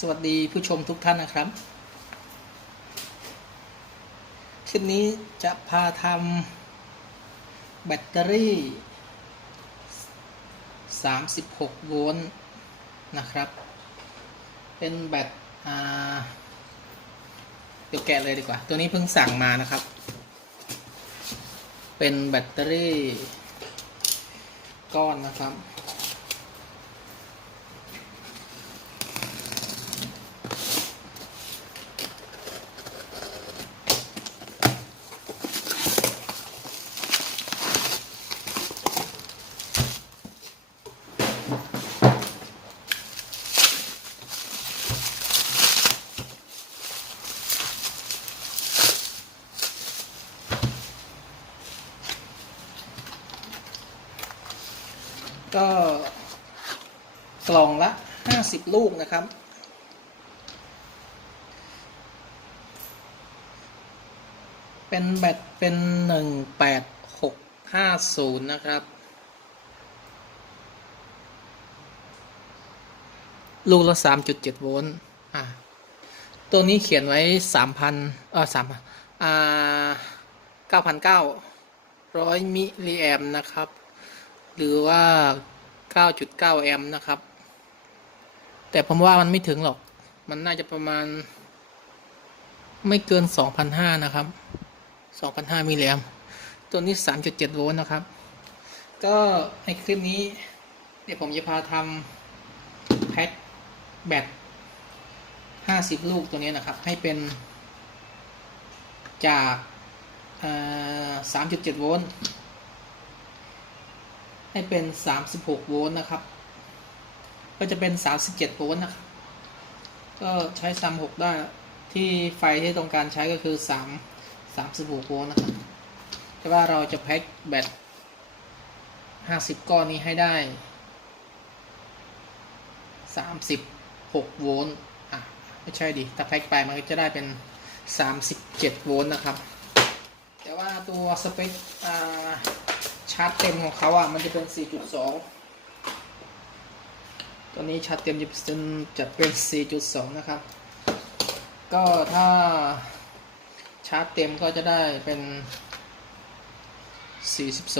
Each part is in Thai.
สวัสดีผู้ชมทุกท่านนะครับ คลิปนี้จะพาทำแบตเตอรี่ 36 โวลต์นะครับ เป็นแบตอ่าเดี๋ยวแกะเลยดีกว่า ตัวนี้เพิ่งสั่งมานะครับ เป็นแบตเตอรี่ ก้อนนะครับ ก็กล่องละ 50 ลูกนะครับ เป็นแบตเป็น 18650 นะครับ ลูกละ 3.7 โวลต์ อะตัวนี้เขียนไว้ 3,000 เออ3,000 อ่า 9,900 มิลลิแอมนะครับ หรือว่า 9.9 แอมป์นะครับ แต่ผมว่ามันไม่ถึงหรอก มันน่าจะประมาณ ไม่เกิน 2,500 นะครับ 2,500มิลลิแอมตัวนี้ 3.7 โวลต์นะครับ ก็ในคลิปนี้ เดี๋ยวผมจะพาทำแพ็คแบต 50 ลูกตัวนี้นะครับ ให้เป็นจาก3.7 โวลต์ ให้เป็น 36 โวลต์นะครับ ก็จะเป็น 37 โวลต์นะครับ ก็ใช้36ได้ ที่ไฟที่ต้องการใช้ก็คือ 3 36 โวลต์นะครับ แต่ว่าเราจะแพ็คแบต 50 ก้อนนี้ให้ได้ 36 โวลต์ อะ ไม่ใช่ดิ ถ้าแพ็คไปมันก็จะได้เป็น 37 โวลต์นะครับ แต่ว่าตัวสเปคชาร์จเต็มของเขาอะ มันจะเป็น 4.2 ตัวนี้ชาร์จเต็มจะเป็นจะเป็น 4.2 นะครับ ก็ถ้าชาร์จเต็มก็จะได้เป็น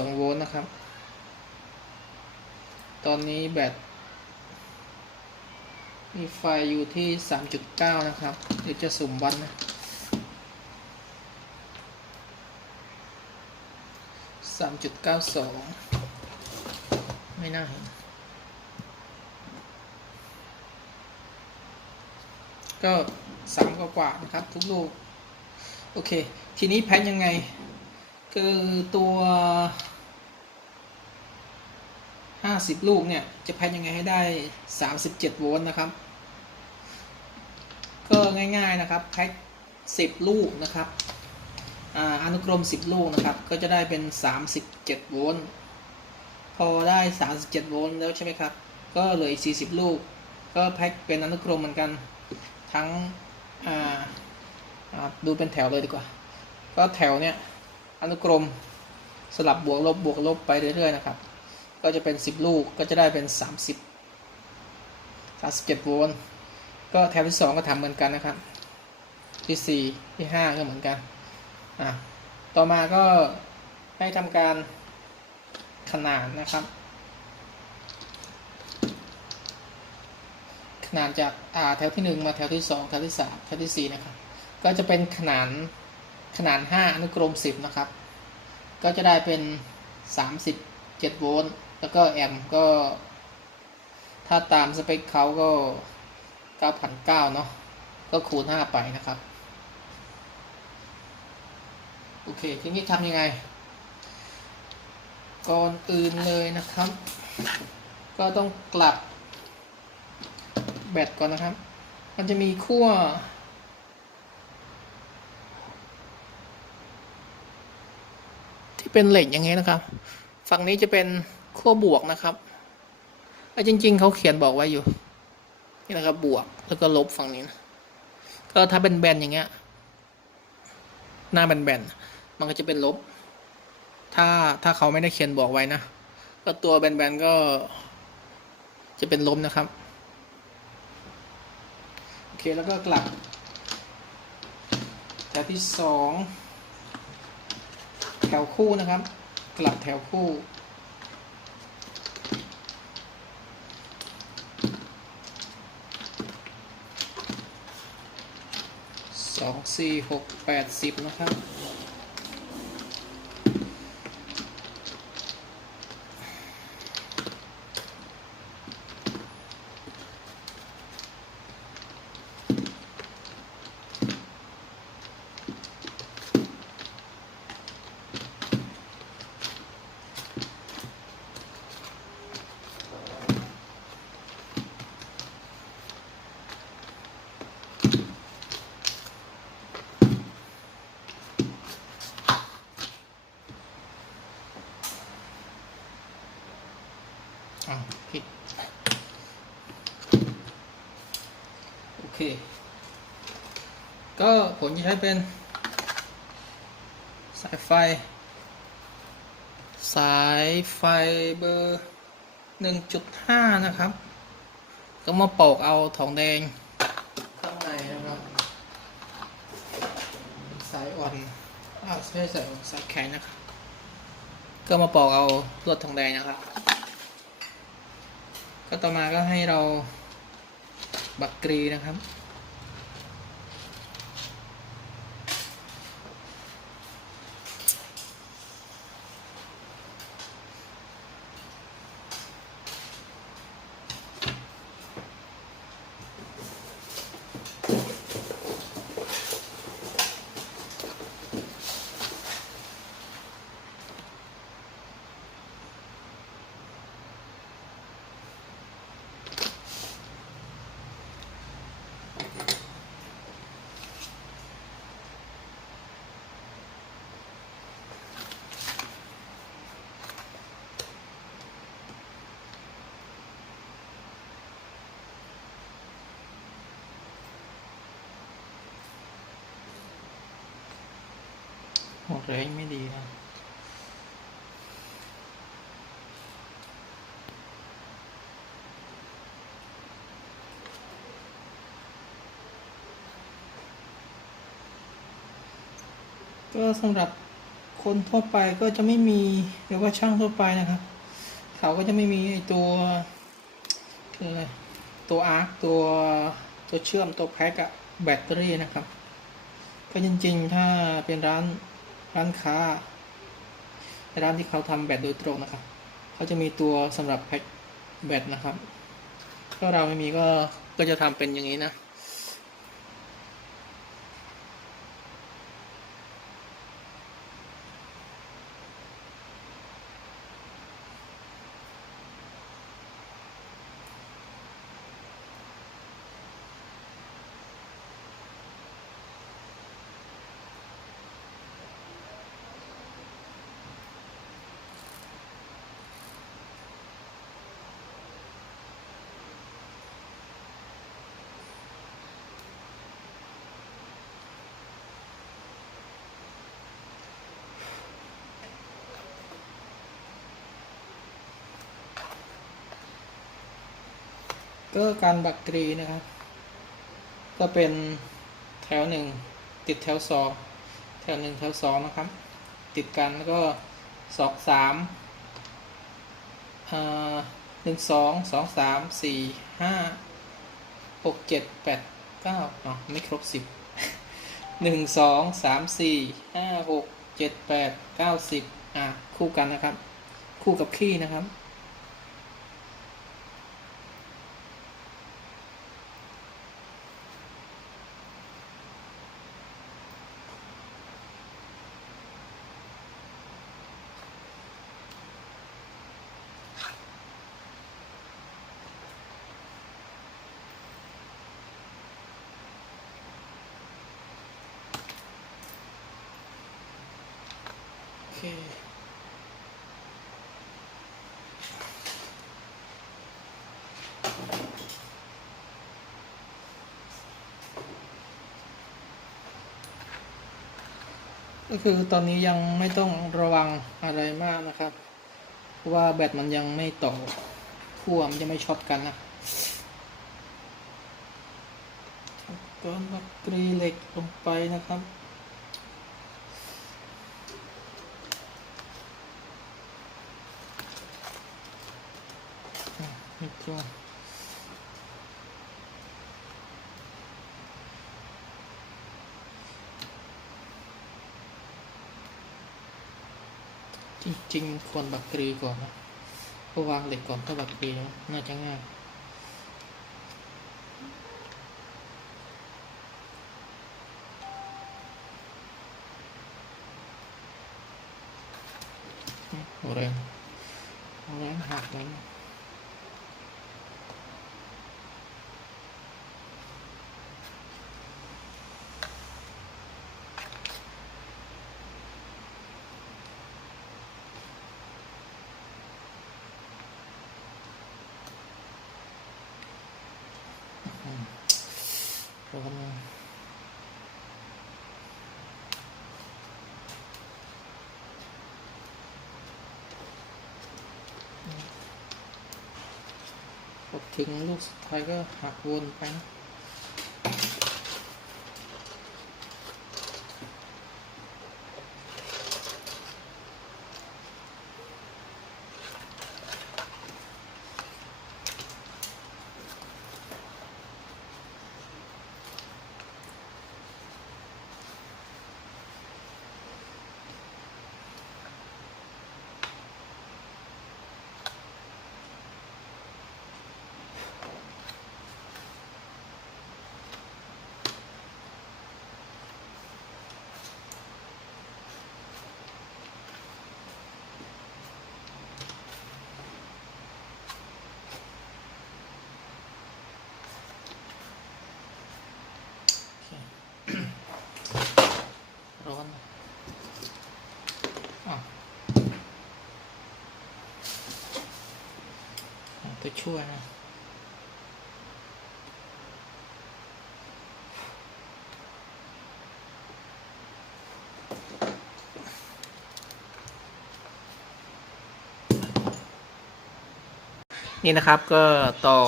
42 โวลต์นะครับ ตอนนี้แบตมีไฟอยู่ที่ 3.9 นะครับ เดี๋ยวจะสุ่มวัดนะสามจุดเก้าสองไม่น่าเห็น ก็สามกว่าๆนะครับ ทุกลูก โอเค ทีนี้แพ็คยังไง คือตัวห้าสิบลูกเนี่ย จะแพ็คยังไงให้ได้สามสิบเจ็ดโวลต์นะครับ ก็ง่ายๆนะครับ แพ็คสิบลูกนะครับออนุกรม 10 ลูกนะครับ ก็จะได้เป็น 37 โวลต์ พอได้ 37 โวลต์แล้วใช่ไหมครับ ก็เหลืออีก 40 ลูก ก็แพ็คเป็นอนุกรมเหมือนกัน ทั้งดูเป็นแถวเลยดีกว่า ก็แถวเนี้ยอนุกรมสลับบวกลบบวกลบไปเรื่อยๆนะครับ ก็จะเป็น 10 ลูกก็จะได้เป็น 30 37 โวลต์ก็แถวที่ 2 ก็ทำเหมือนกันนะครับ ที่ 4 ที่ 5 ก็เหมือนกันอะต่อมาก็ให้ทำการขนานนะครับ นานจากแถวที่หนึ่งมาแถวที่สองแถวที่สามแถวที่สี่นะครับ ก็จะเป็นขนานขนานห้าอนุกรมสิบนะครับ ก็จะได้เป็นสามสิบเจ็ดโวลต์ แล้วก็แอมป์ก็ ถ้าตามสเปคเขาก็เก้าพันเก้าเนาะ ก็คูณห้าไปนะครับ โอเค ทีนี้ทำยังไง ก่อนอื่นเลยนะครับ ก็ต้องกลับ แบตก่อนนะครับ มันจะมีขั้วที่เป็นเหล็กอย่างนี้ยนะครับ ฝั่งนี้จะเป็นขั้วบวกนะครับแต่จริง ๆเขาเขียนบอกไว้อยู่นี่นะครับบวกแล้วก็ลบฝั่งนี้นะก็ถ้าเป็นแบนอย่างเงี้ย หน้าแบนๆมันก็จะเป็นลบ ถ้าถ้าเขาไม่ได้เขียนบอกไว้นะก็ตัวแบนๆก็จะเป็นลบนะครับ ค แล้วก็กลับแถวที่สองแถวคู่นะครับ กลับแถวคู่สองสี่หกแปดสิบนะครับ อ่าผิด โอเค ก็ผมจะใช้เป็นสายไฟ สายไฟเบอร์ 1.5 นะครับ ก็มาปอกเอาทองแดงข้างในนะครับ สายอ่อนอ่าไม่ใช่สายอ่อนสายแข็งนะครับ ก็มาปอกเอาลวดทองแดงนะครับ ก็ต่อมาก็ให้เราบักกรีนะครับ หัวแรงไม่ดีนะก็สำหรับคนทั่วไปก็จะไม่มีหรือว่าช่างทั่วไปนะครับ เขาก็จะไม่มีไอตัวคืออะไรตัวอาร์คตัวตัวเชื่อมตัวแพ็กอะแบตเตอรี่นะครับ ก็จริงๆ ถ้าเป็นร้าน ร้านค้าร้านที่เขาทำแบตโดยตรงนะครับ เขาจะมีตัวสำหรับแพ็คแบตนะครับ ถ้าเราไม่มีก็ก็จะทำเป็นอย่างนี้นะ ก็การบักกรีนะครับ ก็เป็นแถวหนึ่งติดแถวสองแถวหนึ่งแถวสองนะครับ ติดกันแล้วก็สองสามหนึ่งสองสองสามสี่ห้าหกเจ็ดแปดเก้าอ๋อไม่ครบสิบหนึ่งสองสามสี่ห้าหกเจ็ดแปดเก้าสิบอะคู่กันนะครับ คู่กับขี้นะครับ ก็คือตอนนี้ยังไม่ต้องระวังอะไรมากนะครับ เพราะว่าแบตมันยังไม่ต่อขั้วมันจะไม่ช็อตกันนะก้อนบักกรีเหล็กลงไปนะครับ อะนี่ก็จริงๆควรบักกรีก่อนนะก็วางเหล็กก่อนถ้าบักกรีนะน่าจะง่ายหัวแรงหัวแรงหักเลยนะอืมร้อนนะพอ ถึงลูกสุดท้ายก็หักวนไปนะ ตัวช่วนะนี่นะครับก็ต่อ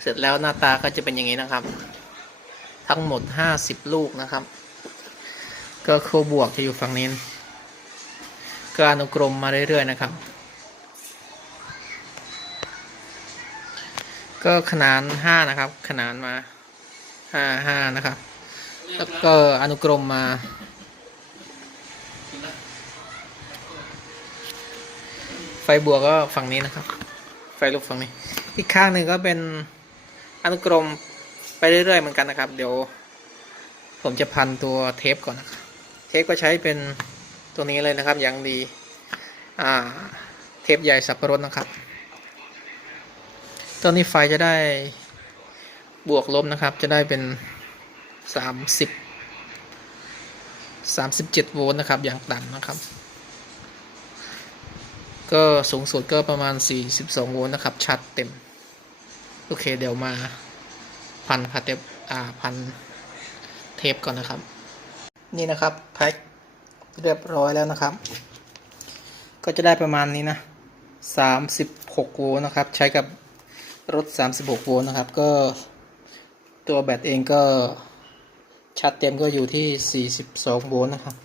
เสร็จแล้วหน้าตาก็จะเป็นอย่างนี้นะครับ ทั้งหมด 50 ลูกนะครับ ก็โคบวกจะอยู่ฝั่งนี้ ก็อนุกรมมาเรื่อยๆนะครับ ก็ขนาน5นะครับ ขนานมา5 5นะครับ แล้วก็อนุกรมมา ไฟบวกก็ฝั่งนี้นะครับ ไฟลุกฝั่งนี้ อีกข้างหนึ่งก็เป็นอนุกรมไปเรื่อยๆเหมือนกันนะครับ เดี๋ยว ผมจะพันตัวเทปก่อนนะครับ เทปก็ใช้เป็นตัวนี้เลยนะครับอย่างดี อ่า เทปใหญ่สับปะรดนะครับ ตัวนี้ไฟจะได้บวกลบนะครับ จะได้เป็นสามสิบสามสิบเจ็ดโวลต์นะครับ อย่างต่ำนะครับ ก็สูงสุดก็ประมาณ 42 โวลต์นะครับ ชัดเต็ม โอเค เดี๋ยวมาพันคาเทปอ่าพันเทปก่อนนะครับ นี่นะครับแพ็คเรียบร้อยแล้วนะครับ ก็จะได้ประมาณนี้นะ 36 โวลต์นะครับ ใช้กับ รถ 36 โวลต์นะครับ ก็ตัวแบตเองก็ชัดเต็มก็อยู่ที่ 42 โวลต์นะครับ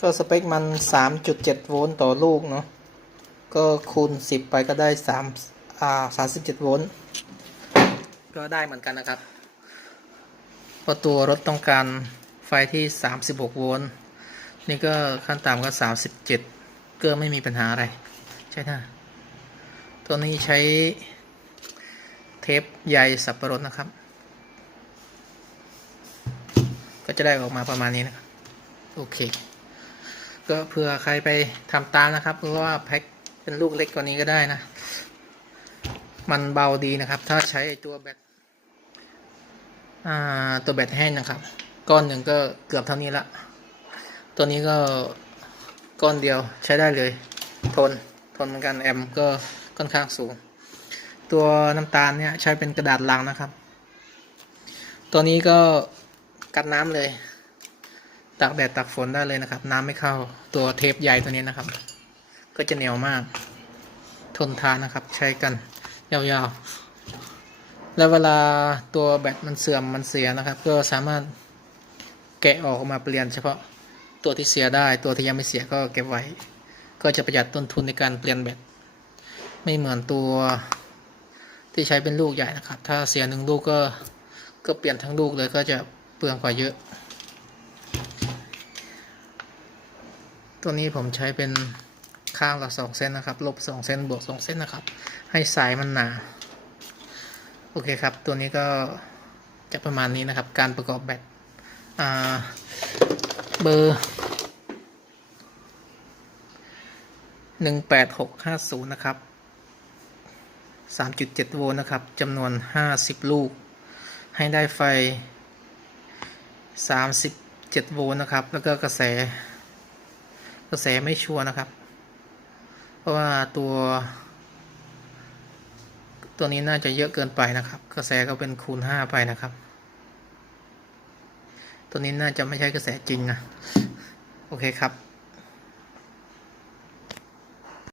ก็สเปคมัน 3.7 โวลต์ต่อลูกเนาะ ก็คูณ 10 ไปก็ได้3อ่า37 โวลต์ ก็ได้เหมือนกันนะครับ เพราะตัวรถต้องการไฟที่ 36 โวลต์ นี่ก็ขั้นต่ำก็ 37 ก็ไม่มีปัญหาอะไร ใช่ไหม ตัวนี้ใช้เทปใยสับปะรดนะครับ ก็จะได้ออกมาประมาณนี้นะครับ โอเค ก็เผื่อใครไปทำตามนะครับ เพราะว่าแพ็คเป็นลูกเล็กกว่านี้ก็ได้นะ มันเบาดีนะครับ ถ้าใช้ตัวแบตตัวแบตแห้งนะครับ ก้อนหนึ่งก็เกือบเท่านี้ละ ตัวนี้ก็ก้อนเดียวใช้ได้เลย ทน ทนเหมือนกันแอมก็ ค่อนข้างสูง ตัวน้ำตาลเนี่ยใช้เป็นกระดาษลังนะครับ ตัวนี้ก็กันน้ำเลย ตากแดดตากฝนได้เลยนะครับ น้ำไม่เข้าตัวเทปใยตัวนี้นะครับ ก็จะเหนียวมาก ทนทานนะครับ ใช้กันยาวๆ แล้วเวลาตัวแบตมันเสื่อมมันเสียนะครับ ก็สามารถแกะออกมาเปลี่ยนเฉพาะตัวที่เสียได้ตัวที่ยังไม่เสียก็เก็บไว้ ก็จะประหยัดต้นทุนในการเปลี่ยนแบต ไม่เหมือนตัวที่ใช้เป็นลูกใหญ่นะครับ ถ้าเสียหนึ่งลูกก็ก็เปลี่ยนทั้งลูกเลยก็จะเปลืองกว่าเยอะ ตัวนี้ผมใช้เป็นข้างละสองเส้นนะครับ ลบสองเส้นบวกสองเส้นนะครับ ให้สายมันหนา โอเคครับ ตัวนี้ก็จะประมาณนี้นะครับ การประกอบแบตเบอร์หนึ่งแปดหกห้าศูนย์นะครับ สามจุดเจ็ดโวลต์นะครับจำนวนห้าสิบลูก ให้ได้ไฟสามสิบเจ็ดโวลต์นะครับ แล้วก็กระแส กระแสไม่ชัวร์นะครับ เพราะว่าตัว ตัวนี้น่าจะเยอะเกินไปนะครับ กระแสก็เป็นคูณห้าไปนะครับ ตัวนี้น่าจะไม่ใช่กระแสจริงนะ โอเคครับ